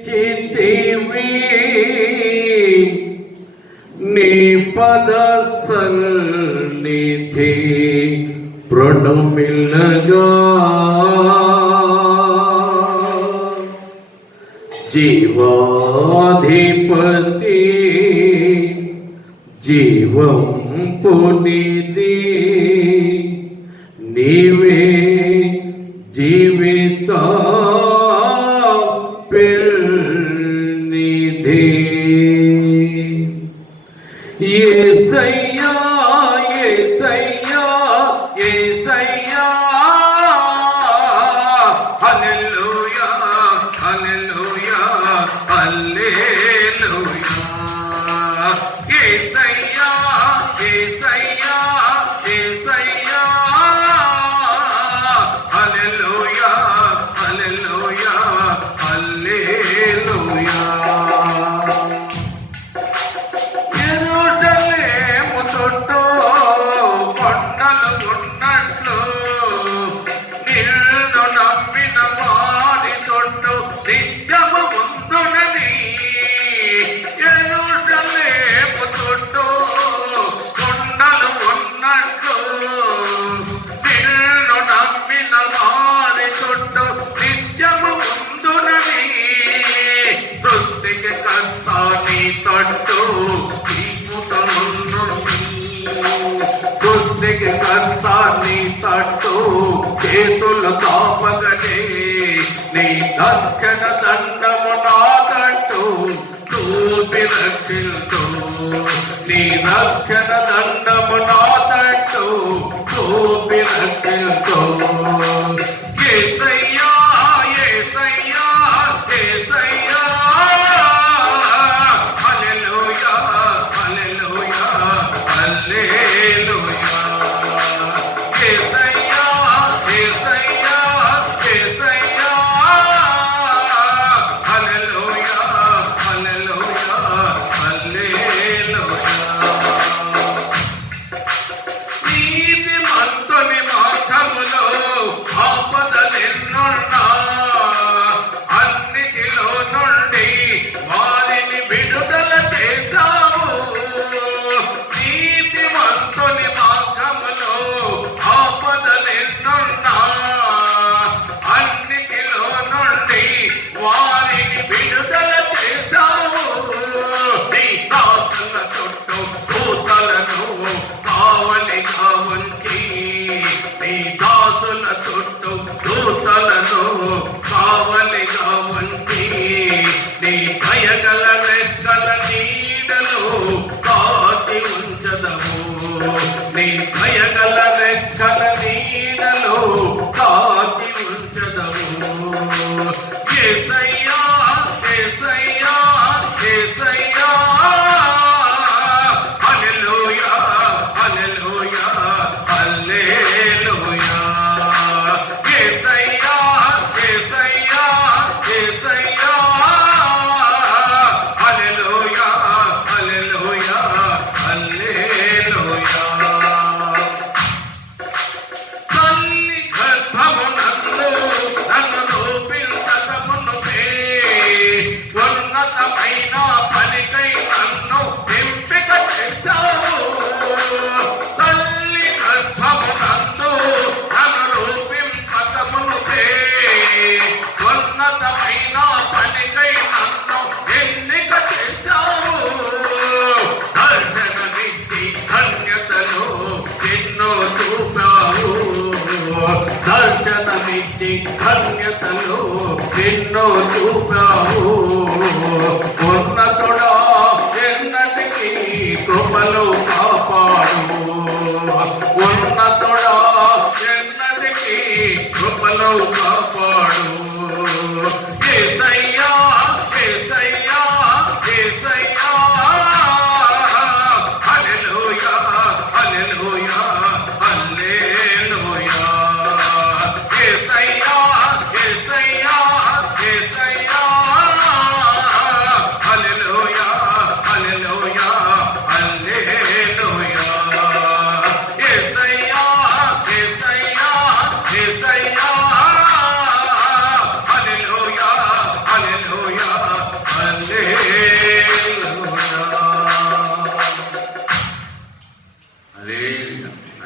వరమిచ్చితివి నీ పద సన్నిధి ప్రణమిల్లగా జీవాధిపతి జీవం పునిది నీవే జీవిత పెన్నిధి యేసయ్యా యేసయ్యా యేసయ్యా హల్లెలూయా హల్లెలూయా హల్లెలూయా యేసయ్యా యేసయ్యా యేసయ్యా హల్లెలూయా హల్లెలూయా హల్లెలూయా యెరూషలేము చుట్టూ కొండలు ఉన్నట్లు నిన్ను నమ్మిన వారి చుట్టూ నిత్యము ఉందునని యెరూషలేము చుట్టూ కొండలు ఉన్నట్లు నిన్ను నమ్మిన వారి చుట్టూ నిత్యము ఉందునని సృష్టికి కర్త నీ తట్టు సృష్టికి కర్త నీ తట్టు చేతులు కాపగనే నీ దక్షిణ దండము నా తట్టు చూపి రక్షించు నీ దక్షిణ దండము నా తట్టు చూపి రక్షించు యేసయ్యా యేసయ్యా యేసయ్యా హల్లెలూయా హల్లెలూయా హల్లెలూయా యేసయ్యా యేసయ్యా యేసయ్యా హల్లెలూయా హల్లెలూయా హల్లెలూయా నీతిమంతుని మార్గములో ఆపదలెన్నున్నా అన్నిటిలో నుండి వారిని విడుదల చేశావు నీతిమంతుని మార్గములో ఆపదలెన్నున్నా అన్నిటిలో నుండి వారిని విడుదల చేశావు నీ దాసుల చుట్టూ దూతలను కావలిగా ఉంచి నీ దాసుల చుట్టూ దూతలను కావలిగా ఉంచి నీ దయగల రెక్కల నీడలో కాచి ఉంచదము నీ దయగల రెక్కల నీడలో కాచి ఉంచదము యేసయ్యా యేసయ్యా యేసయ్యా హల్లెలూయా హల్లెలూయా హల్లెలూయా యేసయ్యా యేసయ్యా యేసయ్యా హల్లెలూయా హల్లెలూయా హల్లెలూయా తల్లి గర్భమునందు నన్ను రూపించకమునుపే ఉన్నతమైన పనికై నన్ను ఎంపిక చేశావు తల్లి గర్భమునందు నన్ను రూపించకమునుపే ఉన్నతమైన పనికై నన్ను ఎన్నిక చేశావు దర్శనమిచ్చి ధన్యతను ఎన్నో చూపావు దర్శనమిచ్చి ధన్యతలు ఎన్నో చూపావు ఉన్నతుడా ఎన్నటికీ కృపలు కాపాడు ఉన్నతుడా ఎన్నటికీ కృపలు కాపాడు